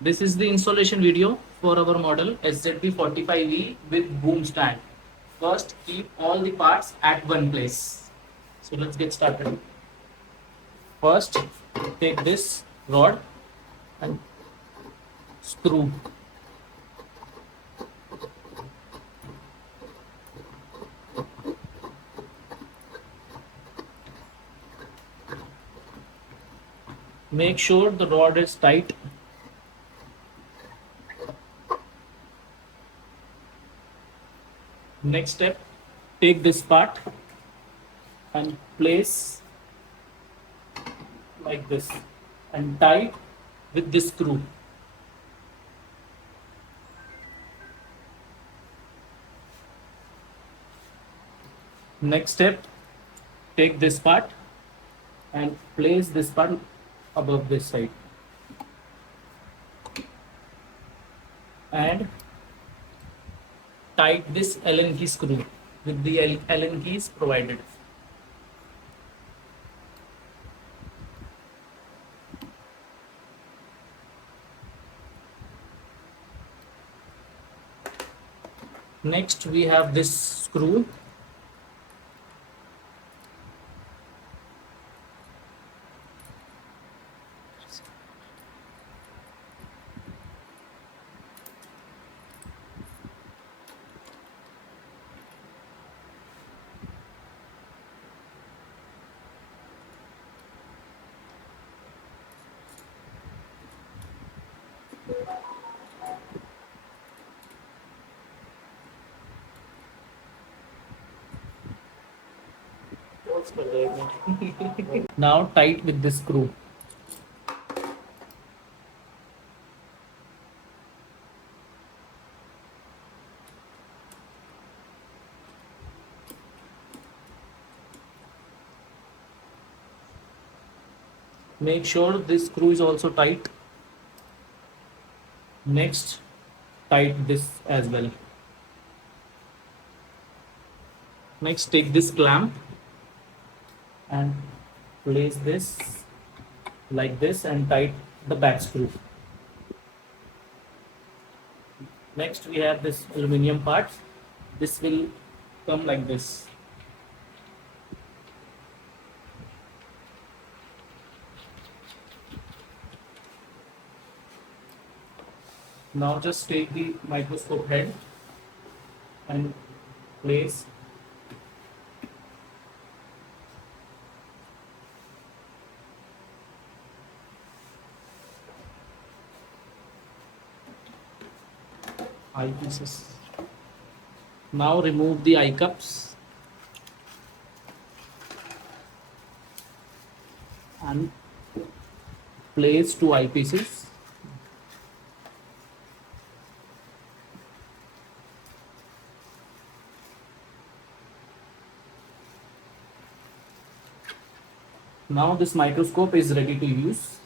This is the installation video for our model SZB-45E with boom stand. First, keep all the parts at one place. So let's get started. First, take this rod and screw. Make sure the rod is tight. Next step, take this part and place like this and tie with this screw. Next step, take this part and place this part above this side and tight this Allen key screw with the Allen keys provided. Next we have this screw. Now tight with this screw. Make sure this screw is also tight. Next, tight this as well. Next, take this clamp and place this like this and tight the back screw. Next, we have this aluminum part. This will come like this. Now just take the microscope head and place eyepieces. Now remove the eye cups and place two eyepieces. Now this microscope is ready to use.